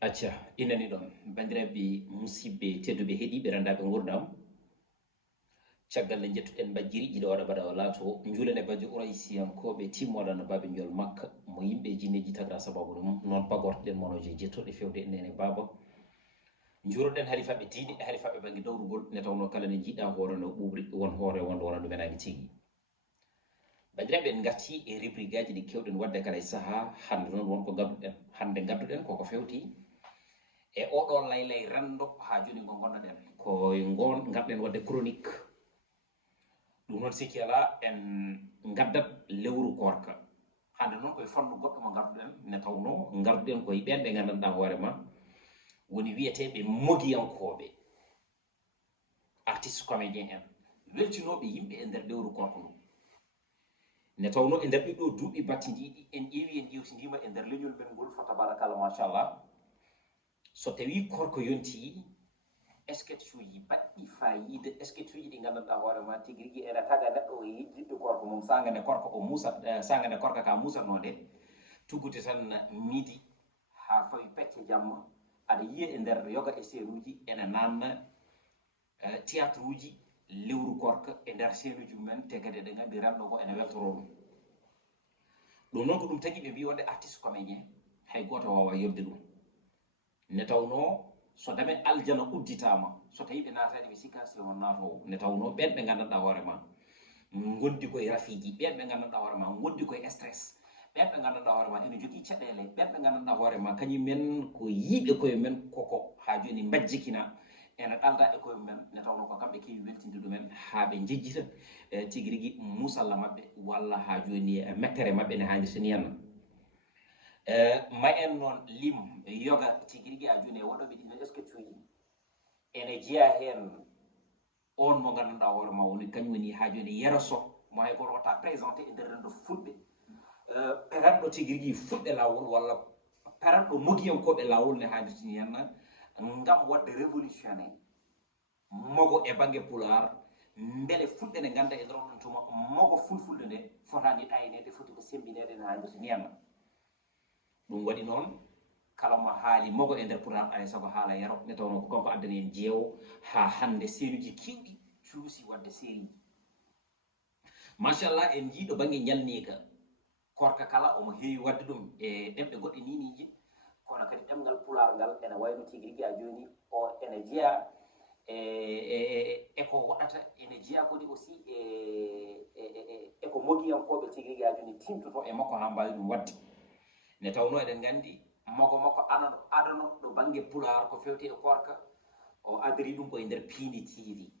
acca inani ɗon bandiraɓe musidɓe tedduɓe heeɗiɓe rendaɓe gurdam caggal nde jettuɗen bajjiri jiɗo waɗa baɗa o laato juulene bajjo ouraysiyankoɓe timmoɗano baɓe jol makka mo yimɓe jinneji tagra sababu ɗum noon pagortoɗen monoje jettoɗe fewde nene baba juuroɗen halifaɓe diine e halifaɓe banggue dawrugol nde tawno kala ne jiiɗa hoore no ɓuɓri won hoore wonde wona ɗumenaki tigui bandiraɓe en garti e rubrique aji ɗi kewɗen wadde kala e saaha hande noon wonko gadduɗen hande gadduɗen koko fewti e oɗo laylay rendo ha joni ngo gonɗoɗen koye gon garɗen wadde chronique ɗum noon sikki ala en gaddat lewru korka hande noon koye fannu goɗɗo mo garduɗen ne tawno garduɗen koye ɓen ɓe gandanɗa hoorema woni wiyeteɓe mogiyankoɓe artiste comédien en weltinoɓe yimɓe e nder lewru korka ndu ne tawno e nder ɗiɗo duuɓi battidiɗi en ƴeewi en ƴewtidima e nder leñol men ngol fa tabarakallah machallah so tawi korko yonti sketch uji baɗɗi fayida sketch uji ɗi gandanɗa hoorema tigui rigui ene taga neɗɗo o jiɗɗo korko mum sagane korko o musa sagane korka ka musatnode tuggude tan midi ha fawi pecce jamma aɗa yiya e nder yoga e scène uji ene nanna théâtre uji lewru korka e nder scène uji mumen te kadi eɗen gandi renɗo ngo ene weltoro ɗum noon ko ɗum tagui ɓe mbi wonde artiste comédien hay goto wawa yobde ɗum ne tawno so dame aljana udditama so tawi ɓe natani ɓe sikka si on natowo ne tawno ɓen ɓe gandanɗa hoorema gondi koye rafiji ɓen ɓe gandanɗa hoorema gondi koye stress ɓen ɓe gandanɗa hoorema ene jogui caɗele ɓen ɓe gandanɗa hoorema kañumen ko yiiɓe koye men koko ha joni majjikina ene ɗalda e koye mumen ne tawno ko kamɓe kewi weltinde ɗumen ha ɓe jejjita tigui rigui musalla mabɓe walla ha joni mettere mabɓe ne hannirta ni henna ma en noon lim yoga tigui rigui ha joni e waɗoɓe ɗino sketch uji ene jeeya hen on mo gandanɗa hoorema woni kañum woni ha joni yeroso mo hay goto watta présenté e nder rendo fulɓe peranɗo tigui rigui fulɓe lawol walla peranɗo mogiyankoɓe lawol ne hannirtini henna ngam wadde révolutionné mogo e banggue pular beele fulɓe ne ganda e nder on tuma mogo fulfulde nde fotani ɗaynede foti ko sembinede ne hannirtini henna ɗum waɗi noon kala mo haali mogo e nder pular alay saago haala yaro ne tawno ko kanko addani en jeewo ha hande senuji kewɗi cuusi wadde série ji machallah en jiiɗo banggue ñalnika korka kala omo heewi wadde ɗum e ɗemɓe goɗɗe niniji kono kadi ɗemgal pular ngal ene wayno tigui rigui a joni o ene jeeya eko waɗata ene jeeya kodi aussi eko mogiyankoɓe tigui rigui a joni timtoto e makko ha mbawi ɗum wadde ne tawno eɗen gandi mogo makko adano ɗo banggue pular ko fewte e korka o adiri ɗum koye nder Pindi TV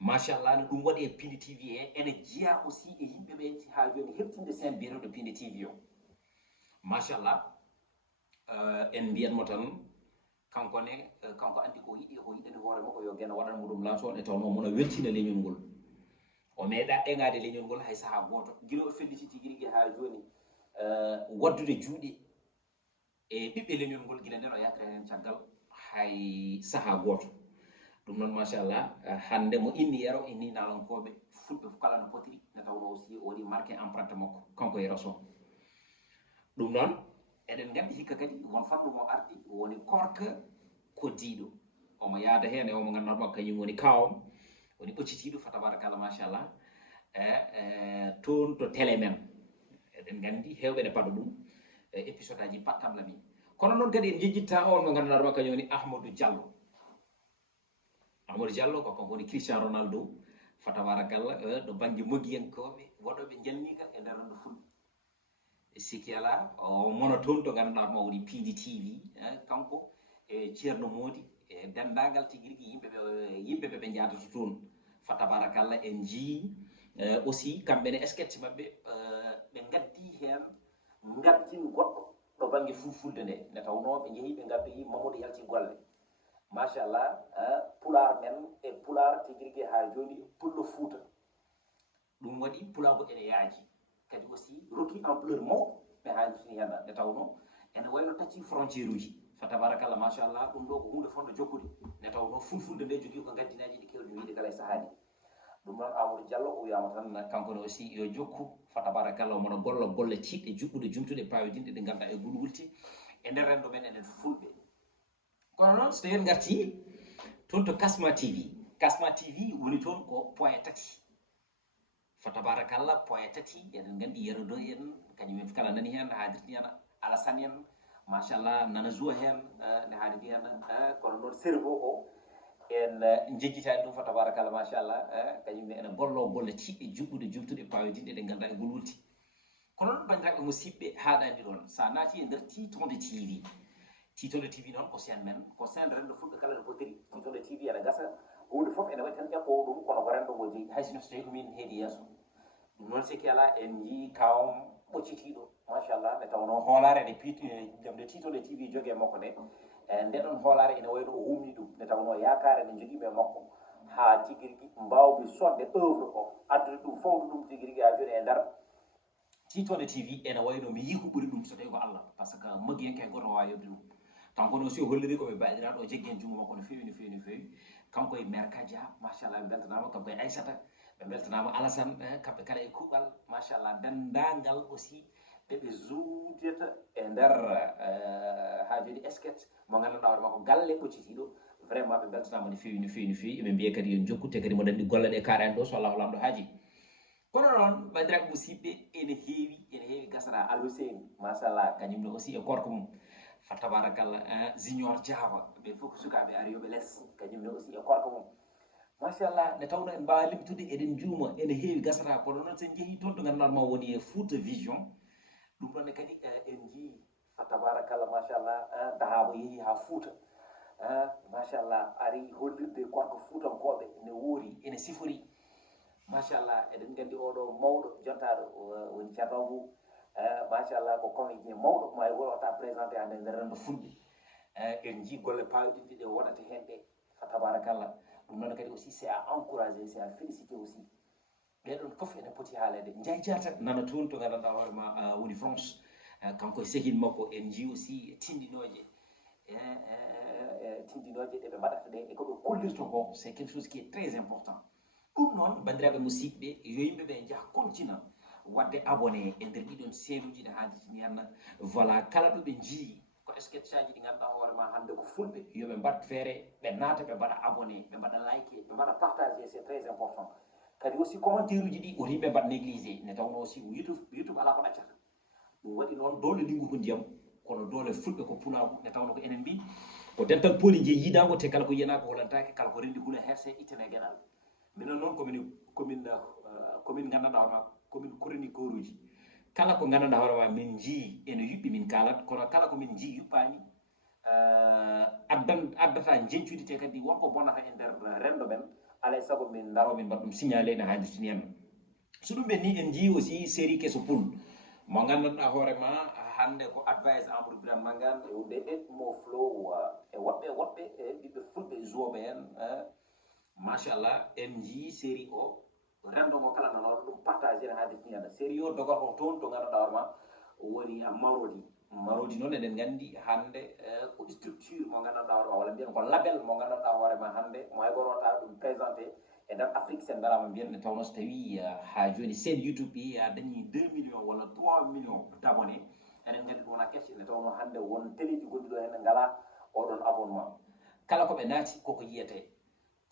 machallah no ɗum waɗi e Pindi TV he ene jeeya aussi e yimɓeɓe ha joni heɓtinde sen biyeteɗo Pindi TV o machallah en mbiyatmo tan kankone kanko andi ko yiɗi ko yiɗani hoore makko yo guena waɗanmo ɗum laato e tawno mona weltina leñol ngol o meeɗa ɗegade leñol ngol hay saaha goto guila o felliti tigui rigui ha joni waddude juuɗe e ɓiɓɓe leñol ngol guila nden o yakkata hen caggal hay saaha goto ɗum noon machallah hande mo inni yero inni nalankoɓe fulɓe fof kala no potiri ne tawno aussi o waɗi marqué empreinte makko kanko e rason ɗum noon eɗen gandi hikka kadi won fanɗu mo ardi woni korka ko diiɗo omo yaada hen e omo ganduɗa makko kañum woni kawam woni ɓoccitiɗo fa tabarakallah machallah toon to télé men eɗen gandi hewɓe ne paɗa ɗum épisode aji pattam lami kono noon kadi en jejjitta on mo ganduɗa ɗuma kañum woni Ahmadou Diallo Amadou Diallo ko kanko woni Cristiano Ronaldo fa tabarakallah ɗo banggue mogiyankoɓe waɗoɓe jalnika e nder rendo fulɓe sikki ala o mona toon to ganduɗa ma woni Pindi TV kanko e ceerno Modi e dendagal tigui rigui yimɓeɓe ɓe jadata toon fa tabarakallah en jii aussi kamɓene sketch mabɓe ɓe gaddi hen gaddin goɗɗo ɗo banggue fulfulde nde nde tawno ɓe jeehi ɓe gaddoyi Mamadou Yalti Golle machallah pular men e pular tigui rigui ha joni pullo Fouta ɗum waɗi pulago ene yaaji kadi aussi rokki ampleur mawɗo ɓe haaltini henna nde tawno ene wayno tacci frontiére uji fa tabarakallah machallah ɗum ɗo ko hunde fonde jokkude nde tawno fulfulde nde jogui ko gaddinaji ɗi kewɗi wiide kala e sahani ɗum noon Amadou Diallo o wiyama tan kankone aussi yo jokku fa tabarakallah omona golla golle tiɗɗe juɓɓuɗe jumtuɗe pawidinɗe ɗe ganduɗa e gulwulti e nder rendo men enen fulɓe. Kono noon so en garti toon to Kasma TV woni toon ko point tati fa tabarakallah point tati eɗen gandi yerodo en kañumen kala nani hen haadirni hen Alassane en machallah nana joua hen ne haadirni hen kono noon cerveau o en jejjitani ɗum fa tabarakallah machallah kañumne ene gollo golle tiɗɗe juɓɓuɗe jubtuɗe pawedinɗe ɗe ganduɗa e gulwulti. Kono noon bandiraɓe musidɓe haaɗani ɗon sa naati e nder Titonde TV noon ko sen men ko sen rendo fulɓe kala no potiri. Titonde TV ene gasa hunde fof ene waɗi tan ƴaɓɓowo ɗum kono ko rendo ngo jeyi hay sino so tawi ɗumin heedi yeeso. Ɗum noon sikki ala en jii kawam ɓoccitiɗo machallah nde tawno hoolare nde Titonde TV jogue e makko nde ndeɗon hoolare ene wayno o humni ɗum nde tawno yakare nde joguimi e makko ha tigui rigui mbawmi sodde œuvre o addude ɗum fawdu ɗum tigui rigui ha joni e nder Titonde TV ene wayno mi yii ko ɓuuri ɗum so tawi ko Allah par ce que maggiyenke goto wawi yobde ɗum kanko no si o holliri koɓe baɗiraɗo o jeggi hen jungo makko no fewi no fewi no fewi kanko e mère Kadia machallah ɓe beltanama kanko e Aissata ɓe beltanama Alassane kamɓe kala e kuuɓal machallah dendagal aussi ɓeɓe zuudeta e nder ha joni esquete mo ganduɗa hoore makko galle ɓoccitiɗo vraiment ɓe beltanama no fewi no fewi no fewi eɓe mbiye kadi yo jokkute kadi mo dandi golle ɗe karani ɗo so allahu lamɗo haaji. Kono noon bandiraɓe musidɓe ene heewi gasata Alhussein machallah kañumne aussi e gorko mum fa tabarakallah junior Diawa ɓen fof ko sukaɓe ariyoɓe less kañumne aussi e gorko mum machallah nde tawno en mbawa limtude eɗen juuma ene heewi gasata. Kono noon sen jeehi toon to ganduɗa ma woni e Fouta Vision ɗum ɗonne kadi en jii fa tabarakallah machallah dahabo yeehi ha Fouta machallah ari hollirde gorko Foutankoɓe ne woori ene sifori machallah eɗen gandi oɗo mawɗo jontaɗo woni Ceerno Abou machallah ko comédien mawɗo ma e wuro wata présenté hande nder rendo fulɓe en jii golle pawɗiɗe ɗe waɗata hen ɗe fa tabarakallah ɗum noon kadi aussi c'est à encourager c'est à féliciter aussi ɓeɗon foof ene poti haalede Ndiaye Diatta nana toon to gandanɗa hoorema woni France kanko e sehin makko en jii aussi tindinoje tindinoje ɗeɓe mbaɗata ɗe e koɓe kollirto ko c'est quelque chose qui est très important. ɗum noon bandiraɓe musidɓe yo yimɓeɓe jaaha continue wadde abonné e nder ɗiɗon seeluji ɗe haalditini hen voilà kala ɗo ɓe jii ko sketch aji ɗi ganduɗa hoorema hande ko fulɓe yoɓe mbat feere ɓe naata ɓe mbaɗa abonné ɓe mbaɗa like ɓe mbaɗa partagé c'est très important. Kadi aussi commentaire uji ɗi oto yimɓe mbaɗa négligé ne tawno aussi YouTube ala ko ɗaccata ɗum waɗi noon dole ndingu ko ndiyam kono dole fulɓe ko pulaku ne tawno ko enen mbi ko dental pooli je yiidago te kala ko yiyana ko holantake kala ko rendi hula herse ittane gueɗal. Minen noon komin gandanɗa hoorema komin chroniqueur uji kala ko gandanɗa hoorema min jii ene yuɓɓi min kalat kono kala ko min jii yuppani addata jencude te kadi wonko bonnata e nder rendo men alay saago min daro min mbaɗa ɗum signalé ne handirtini hen. So ɗum ɓenni en jii aussi série Kesso Pul mo gandanɗa hoorema hande ko advice Amadou Birame Mangane e wonde Edmo Flow e woɓɓe e ɓiɓɓe fulɓe jouoɓe hen machallah en jii série o rendo ngo kala nanoɗo ɗum partagé ne haalditini hen série o dogat on toon to ganduɗa hoorema woni Marodi noon eɗen gandi hande ko structure mo gandanɗa hoorema walla mbiyen ko label mo gandanɗa hoorema hande mo hay goto wata ɗum présenté e nder Afrique sen darama mbiyen ne tawno so tawi ha joni sen YouTube ɓi a dañi 2 millions walla 3 millions d'abonné enen gandi ɗum wona kecce ne tawno hande won téléji gonɗi ɗo hen ngala oɗon abonnement kala koɓe naati koko yiyete.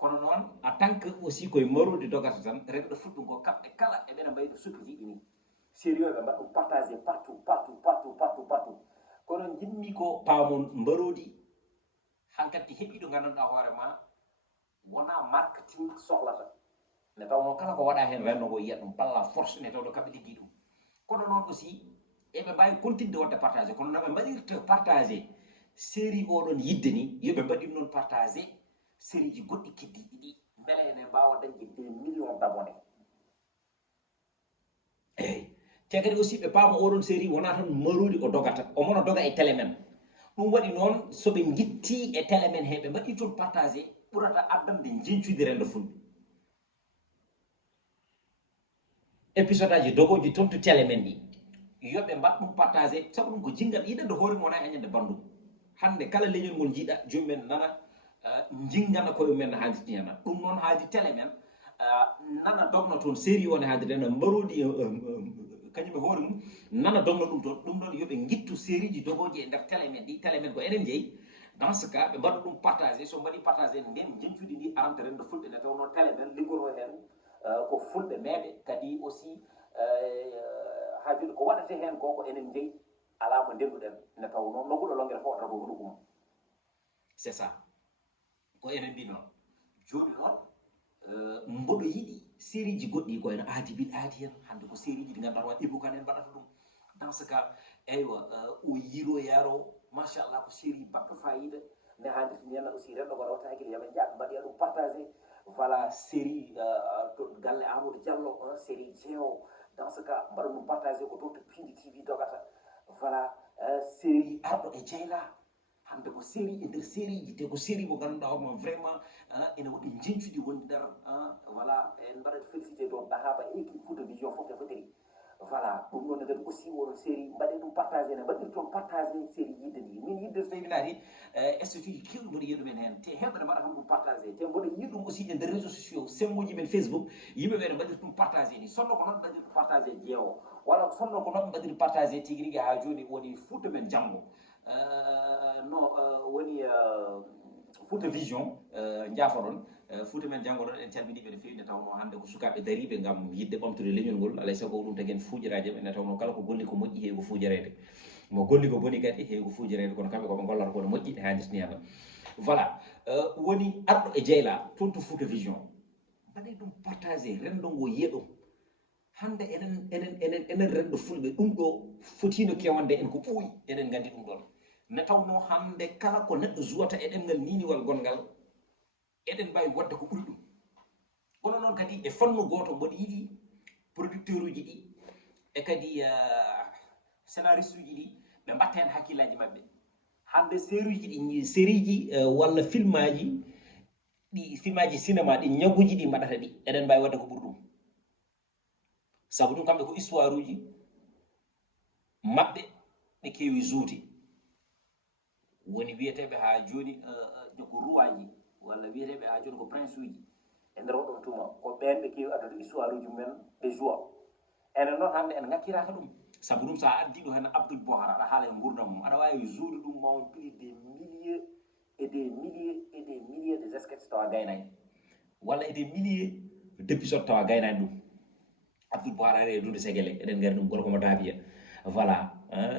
Kono noon en tant que aussi koye Marodi dogata tan rewɓe fulɓe ngo kamɓe kala eɓene mbayi ɗo sukkitiɓe ni série o ɓe mbaɗa ɗum partagé partout kono jinmi ko paamon Marodi hankkadi heeɓi ɗo gandanɗa hoorema wona marketing sohlata ne tawno kala ko waɗa hen rendo ngo yiyat ɗum par la force ne tawno kamɓe liggi ɗum. Kono noon aussi eɓe mbawi continude wadde partagé kono noɓe mbaɗirta partagé série oɗon yidde ni yoɓe mbaɗin noon partagé série ji goɗɗi keddiɗi ɗi beele ene mbawa dañde 2 millions d'abonnés. eyyi te kadi aussi ɓe paama oɗon série wona tan Marodi o dogata omono doga e télé men ɗum waɗi noon soɓe guitti e télé men he ɓe mbaɗi toon partagé ɓurata addande jencude rendo fulɓe épisode aji dogoji toon to télé men ɗi yoɓe mbaɗ ɗum partagé saabu ɗum ko jingal yiɗande hoore mum wona e añande bandum hande kala leñol ngol jiiɗa jomumen nana jingana koye men no haalditi hen ɗum noon haaldi télé men nana dogno toon série o ne haaldirena Marodi kañum e hoore mum nana dongno ɗum ɗon yoɓe gittu série ji dogoji e nder télé men ɗi télé men ko enen jeeyi dans ce cas ɓe mbaɗa ɗum partagé so mbaɗi partagé nden jencuɗi ndi aranta rende fulɓe nde tawno télé men liggoro hen ko fulɓe meeɓe kadi aussi hajude ko waɗate hen ko ko enen jeeyi ala mo ndenduɗen nde tawno nogguɗo longel fof otata ko ɗum c'est ça ko enen mbi noon joni noon mboɗo yiɗi série ji goɗɗi ko ene aadi bil aadi hen hande ko série ji ɗi ganduɗa wa Ibou Kane en mbaɗata ɗum dans ce cas eywa o yiro yaro machallah ko série baɗɗo fayida nde hande so ñanna aussi renɗo ko rawta hakkille yaɓe jaaɓe mbaɗiya ɗum partagé voilà série to galle Amadou Diallo série jeewo dans ce cas mbaɗa ɗum partagé ko to Pindi TV dogata voilà série arɗo e jeyla hande ko série e nder série ji te ko série mo ganduɗa hono vraiment ene waɗi jencuɗi woni nder voilà en mbaɗat félicité ɗon ɗahaba e équipe Fouta Vision fof e fotiri voilà ɗum ɗon kadi aussi wono série mbaɗe ɗum partagé ne mbaɗir toon partagé série yidde ndi min yidde so tawi mi naati statut ji kewɗi mboɗo yiya ɗumen hen te heɓɓe ne mbaɗa ɗum partagé te mboɗo yiya ɗum aussi e nder réseaux sociaux semmoji men Facebook yimɓeɓe ne mbaɗir ɗum partagé ni sonno ko noon mbaɗir partagé jeewo walla sonno ko noon mbaɗir partagé tigui rigui ha joni woni Fouta men janggo no woni Fouta Vision jaafoɗon Fouta men janggo ɗon en calminiɓe no fewi nde tawno hande ko sukaɓe dariɓe gam yidde ɓamtude leñol ngol alay saago ɗum tagui en fuujiraji ɓe nde tawno kala ko golli ko moƴƴi heewi ko fuujarede mo golli ko boni kadi heewi ko fuujarede kono kamɓe koɓe gollata kono moƴƴi e hannirta ni hana voilà woni arɗo e jeyla toon to Fouta Vision mbaɗe ɗum partagé rendo ngo yiya ɗum hande enen rendo fulɓe ɗum ɗo fotino kewande en ko ɓooyi eɗen gandi ɗum ɗon ne tawno hande kala ko neɗɗo juwata e ɗemgal niniwal gongal eɗen mbawi wadde ko ɓuri ɗum kono noon kadi e fannu goto mboɗo yiɗi producteur uji ɗi e kadi scénariste uji ɗi ɓe mbatta hen hakkillaji mabɓe hande série ji ɗi série ji walla film aji ɗi film aji cinéma ɗi ñaguji ɗi mbaɗata ɗi eɗen mbawi wadde ko ɓuri ɗum saabu ɗum kamɓe ko histoire uji mabɓe ɓe kewi juuti woni wiyeteɓe ha joni ko ruwaji walla wiyeteɓe ha joni ko prince uji e nder oɗon tuma ko ɓen ɓe kewi addude histoire uji mumen ɓe joua enen noon hande en ngakkiraka ɗum saabu ɗum sa addi ɗo hen Abdoul Bohara aɗa haala e gurdam mum aɗa wawi joude ɗum maw plus des milliers et des milliers et des milliers de sketches tawa gaynani walla e des milliers d'épisodes tawa gaynani ɗum Abdoul Bohara ari e dunde segele eɗen gari ɗum gorko mo daabiya voilà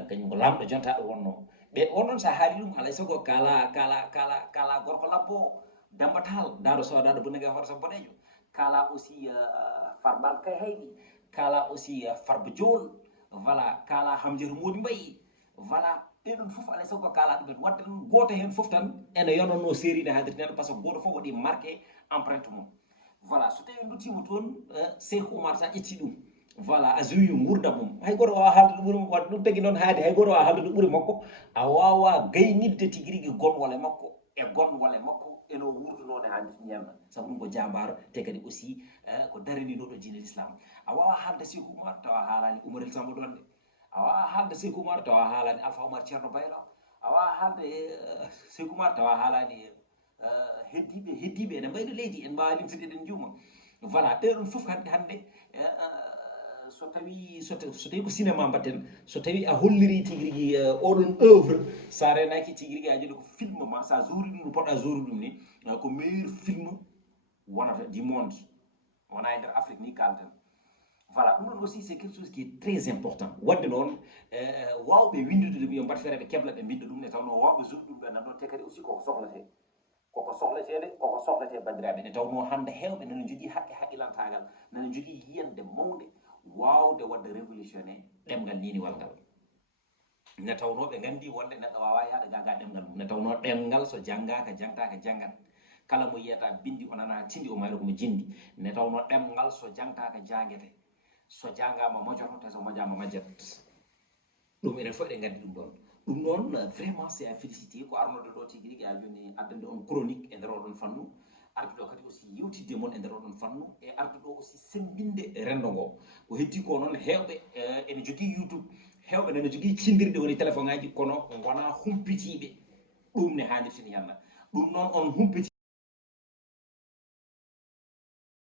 kañum ko lamɗo jontaɗo wonno ɓe on ɗon sa haali ɗum alay saago kala gorko labbo dambatal daaro sodaɗo bonnague hoto sam boɗejo kala aussi farbal kay hayɗi kala aussi farba jool voilà kala hamjeru modi mbayi voilà ɓeɗon foof alay saago kala ɗumen wadde ɗum goto hen foof tan ene yononno série ne hadirti nano par ce que goto foof waɗi marqué empreinte mum voilà so tawi duttimo toon Cheikh Oumar sa ƴetti ɗum voilà a joui gurdam mum hay goto wawa haalde ɗo ɓuuri makko wadde ɗum tagui noon haadi hay goto wawa haalde ɗo ɓuuri makko a wawa gaynidde tigui rigui gonwole makko e gonwole makko eno wurtunode hannde ñamma saabu ɗum ko jambaro te kadi aussi ko daraniɗo ɗo diine l'islam a wawa haalde Cheikh Oumar tawa haalani Oumar El Samba Donde a wawa haalde Cheikh Oumar tawa haalani Alpha Oumar Ceerno Baylo a wawa haalde Cheikh Oumar tawa haalani heddiɓe ene mbayno leydi en mbawa limtude eɗen juuma voilà ɓeɗon foof hande so tawi ko cinéma mbatten so tawi a holliri tigui rigui oɗon œuvre sa renaki tigui rigui a joni ko film ma sa jouri ɗum no poɗɗa jouri ɗum ni ko meilleur film wonata du monde wona e nder Afrique ni kalten voilà ɗum ɗon aussi c'est quelque chose qui est très important wadde noon wawɓe windude ɗum yo mbat feere ɓe kebla ɓe binda ɗum ne tawno wawɓe jouri ɗum ɓe nan ɗon te kadi aussi koko sohlate koko sohlate bandiraɓe nde tawno hande hewɓe nana jogui haqqe haqqilantagal nana jogui yiyande mawde wawde wadde révolutionné ɗemgal niniwal ngal nde tawno ɓe gandi wonde neɗɗo wawa yaade gaga ɗemgal mum nde tawno ɗemgal so janggaka jangtaka janggat kala mo yiyata bindi o nana tindi o mayro komo jindi nde tawno ɗemgal so jangtaka janguete so jangama mojoto te so mojama majjat ɗum enen fof eɗen gandi ɗum ɗon ɗum noon vraiment c'est à félicité ko arnode ɗo tigui rigui a joni addande on chronique e nder oɗon fannu arde ɗo kadi aussi yewtidde moon e nder oɗon fannu e arde ɗo aussi sembinde rendo ngo ko heddi ko noon hewɓe ene jogui YouTube hewɓe nene jogui cindirɗe woni téléphone ngaji kono gona humpitiɓe ɗum ne hannirtini henna ɗum noon on humpiti